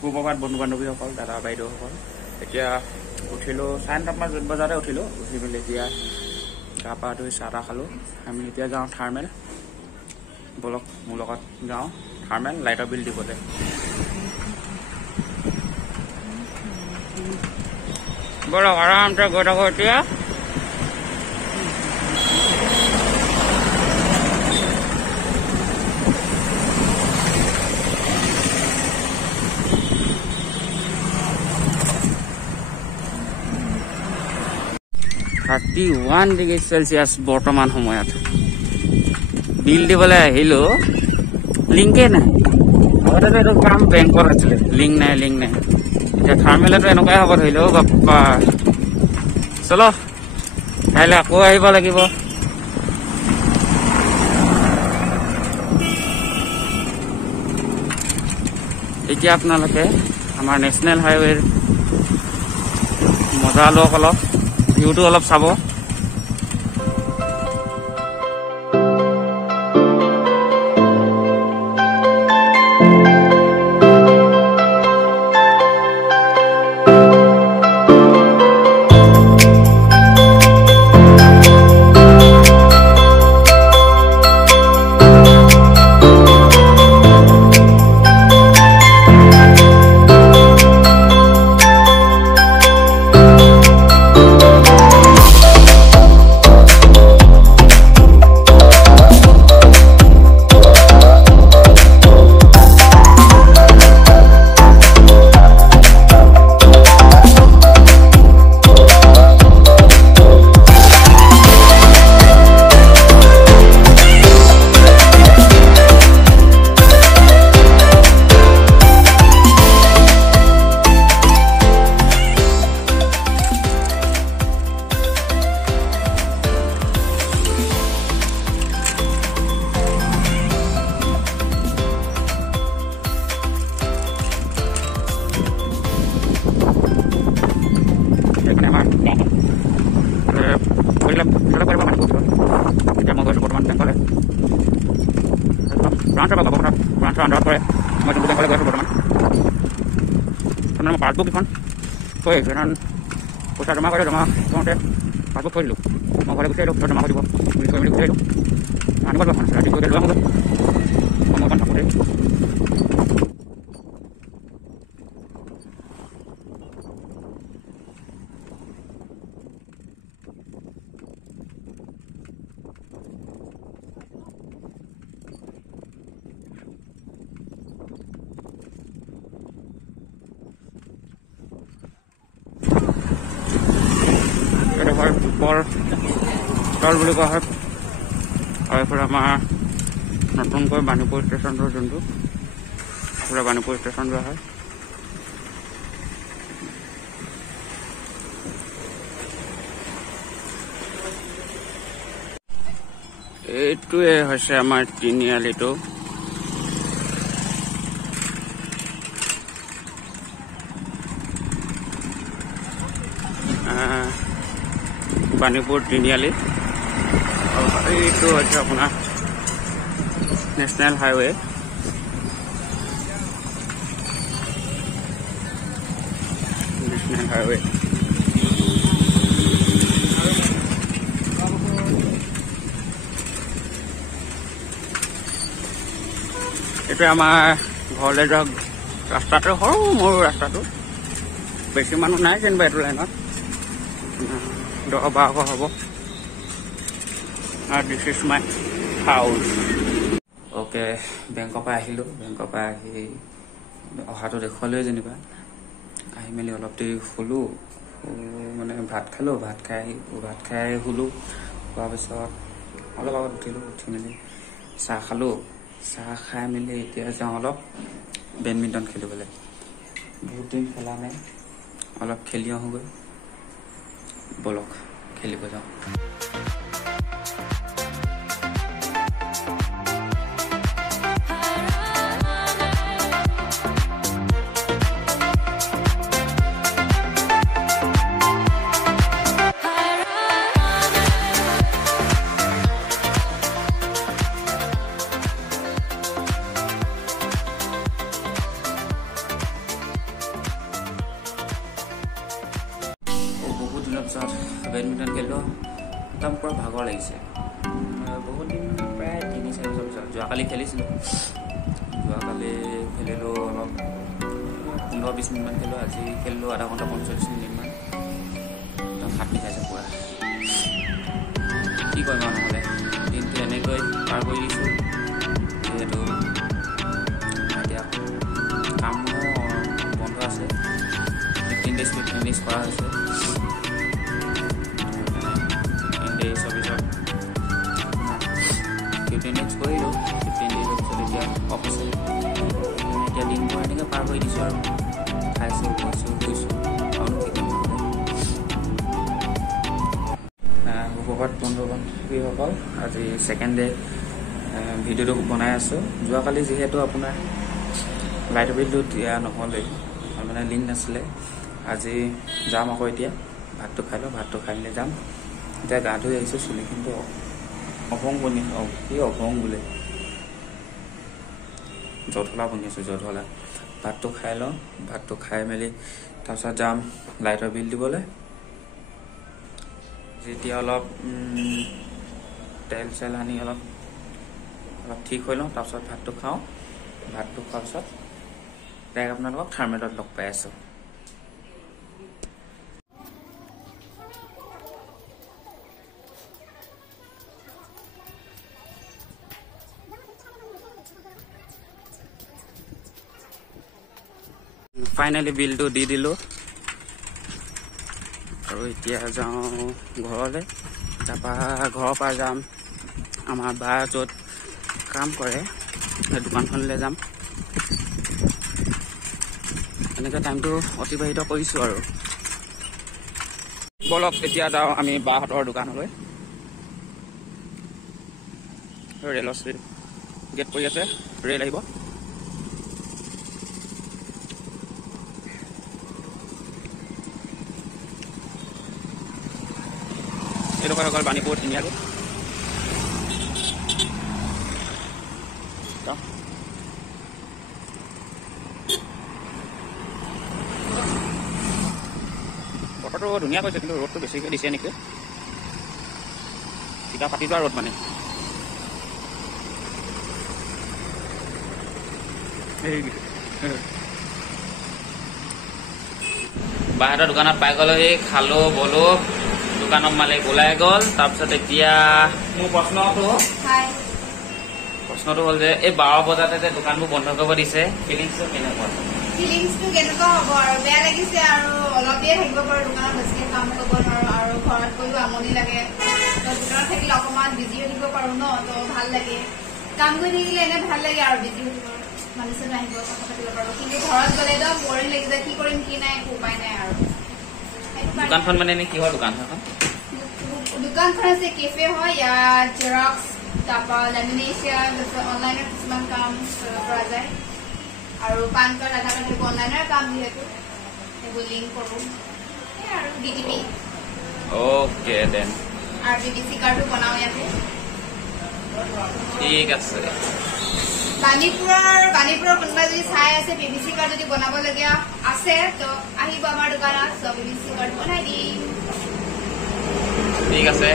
সুপ্ৰভাত বন্ধু বান্ধৱীসকল, দাদা বাইদেউসকল। এতিয়া উঠিলোঁ 9:30 বজাতে উঠিলোঁ। উঠি মেলি এতিয়া গা পা ধুই চাহ তাহ খালোঁ। আমি এতিয়া যাওঁ থাৰ্মেল। বলক মোৰ লগত যাওঁ থাৰ্মেল লাইটৰ বিল দিবলৈ। বলক আৰামছে গৈ থাকোঁ এতিয়া। °31 বৰ্তমান সময়ত বিল দিবলৈ আহিলোঁ, লিংকে নাই। আগতেতো এইটো কাম বেংকত আছিলে, লিংক নাই। এতিয়া থাৰ্মেলতো এনেকুৱাই হ'ব ধৰিলেও বাপ্পা। চলো, কাইলৈ আকৌ আহিব লাগিব। এতিয়া আপোনালোকে আমাৰ নেশ্যনেল হাইৱেৰ মজা লওক, অলপ ভিউটো অলপ চাব। পাছবুক এখন থৈ আহিছোঁ, কাৰণ পইচা জমা কৰোঁতে পাছবুক থৈ দিলোঁ। মই ঘৰলৈ গুচি আহিলোঁ, জমা কৰি দিব বুলি কৈ মেলি গুচি আহিলোঁ। আনিব লাগিব ৰাতি গৈ লোৱা হ'ব সময়কণ থাকোঁতে। ষ্টল বুলি কোৱা হয়। আৰু এইফালে আমাৰ নতুনকৈ বাণীপুৰ ষ্টেচনটো, যোনটো এইফালে বাণীপুৰ ষ্টেচন যোৱা হয়। এইটোৱে হৈছে আমাৰ তিনিআলিটো। বাণীপুৰ তিনিআলি। এইটো হৈছে আপোনাৰ নেশ্যনেল হাইৱে। এইটোৱে আমাৰ ঘৰলৈ যোৱা ৰাস্তাটো, সৰু মোৰ ৰাস্তাটো। বেছি মানুহ নাই যেনিবা এইটো লাইনত, 10-12 হ'ব। আৰু this is my house. Okay, বেংকৰ পৰা আহিলোঁ। বেংকৰ পৰা আহি অহাটো দেখুৱালোৱে যেনিবা। আহি মেলি অলপ দেৰি শুলোঁ, মানে ভাত খালোঁ। ভাত খাই শুলোঁ। খোৱাৰ পিছত অলপ আগত উঠিলোঁ। উঠি মেলি চাহ খালোঁ। চাহ খাই মেলি এতিয়া যাওঁ অলপ বেডমিণ্টন খেলিবলৈ। বহুত দিন খেলা নাই, অলপ খেলি আহোঁগৈ। বলক খেলিব যাওঁ। তাৰপিছত বেডমিণ্টন খেলিলোঁ, একদম পূৰা ভাগৰ লাগিছে। বহুত দিন প্ৰায় 3-4 বছৰ পিছত যোৱাকালি খেলিছিলোঁ। যোৱাকালি খেলিলোঁ অলপ 15-20 মিনিটমান খেলিলোঁ, আজি খেলিলোঁ আধা ঘণ্টা 45 মিনিটমান। একদম হাত বিষাইছে পূৰা। কি কৰিম আৰু নহ'লে দিনটো এনেকৈ পাৰ কৰি দিছোঁ। যিহেতু এতিয়া কামো বন্ধ আছে, 15 days কৰা হৈছে। 15 daysৰ পিছত 15 days কৰিলোঁ, 15 daysৰ পিছত এতিয়া অফ আছে। এতিয়া দিনবোৰ এনেকৈ পাৰ কৰি দিছোঁ আৰু খাইছোঁ, গৈছোঁ, আৰু কি কৰিম। সুপ্ৰভাত বন্ধু-বান্ধৱীসকল, আজি ছেকেণ্ড ডে ভিডিঅ'টো বনাই আছোঁ। যোৱাকালি যিহেতু আপোনাৰ লাইটৰ বিলটো দিয়া নহ'লেই, মানে লিংক নাছিলে। আজি যাম আকৌ, এতিয়া ভাতটো খাই লওঁ, ভাতটো খাই মেলি যাম। এতিয়া গা ধুই আহিছোঁ, চুলি কিন্তু অভং বনি কি অভং বোলে জধলা বনি আছোঁ, জধলা। ভাতটো খাই লওঁ, ভাতটো খাই মেলি তাৰপিছত যাম লাইটৰ বিল দিবলৈ। যেতিয়া অলপ তেল চেল আনি অলপ ঠিক হৈ লওঁ, তাৰপিছত ভাতটো খাওঁ। ভাতটো খোৱাৰ পিছত ডাইৰেক্ট আপোনালোকক থাৰ্মেলত লগ পাই আছোঁ। ফাইনেলি বিলটো দি দিলোঁ আৰু এতিয়া যাওঁ ঘৰলৈ। তাৰপৰা ঘৰৰ পৰা যাম আমাৰ বা য'ত কাম কৰে সেই দোকানখনলৈ যাম। এনেকৈ টাইমটো অতিবাহিত কৰিছোঁ আৰু। বলক এতিয়া যাওঁ আমি বাহঁতৰ দোকানলৈ। ৰেলৰ গেট কৰি আছে, ৰেল আহিব। এইডোখৰ অকল পানীপুৰ ধুনীয়াকৈ বতৰটো ধুনীয়া কৰিছে, কিন্তু ৰ'দটো বেছিকৈ দিছে নেকি। চিধা ফাটি যোৱা ৰ'দ মানে। বাহঁতৰ দোকানত পাই গ'লোহি, খালোঁ বলোঁ, দোকানৰ মালিক ওলাই গ'ল। তাৰপিছত এতিয়া মোৰ প্ৰশ্নটো হ'ল যে এই 12 বজাতে যে দোকানবোৰ বন্ধ কৰিব দিছে, ফিলিংছটো কেনেকুৱা? ফিলিংছটো কেনেকুৱা হ'ব আৰু, বেয়া লাগিছে আৰু। অলপ দিয়ে থাকিব পাৰোঁ, দোকানত বেছিকৈ কাম কৰিব নোৱাৰোঁ আৰু ঘৰত গৈও আমনি লাগে। তো দোকানত থাকিলে অকণমান বিজি হৈ থাকিব পাৰোঁ ন, তো ভাল লাগে। কাম কৰি থাকিলে এনে ভাল লাগে আৰু, বিজি হৈ থাকিব, মানুহ চানুহ আহিব, কথা পাতিব পাৰোঁ। কিন্তু ঘৰত গ'লে একদম বৰিং লাগি যায়, কি কৰিম কি নাই একো উপায় নাই আৰু। দোকানখন মানে এনে কিহৰ দোকান হয়? দোকানখন আছে কেফে হয়, ইয়াত জেৰক্স, তাৰপৰা লেমিনেশ্যন, তাৰপিছত অনলাইনৰ কিছুমান কাম কৰা যায় আৰু পান কাৰ্ড, আধাৰ কাৰ্ড সেইবোৰ অনলাইনৰ কাম, যিহেতু সেইবোৰ লিংক কৰোঁ আৰু DTP। Okay then. আৰু BBC কাৰ্ডো বনাওঁ ইয়াতে। ঠিক আছে। বাণীপুৰৰ কোনোবা যদি চাই আছে, BBC কাৰ্ড যদি বনাবলগীয়া আছে, তো আহিব আমাৰ দোকানত, চ' BBC কাৰ্ড বনাই দিম। ঠিক আছে।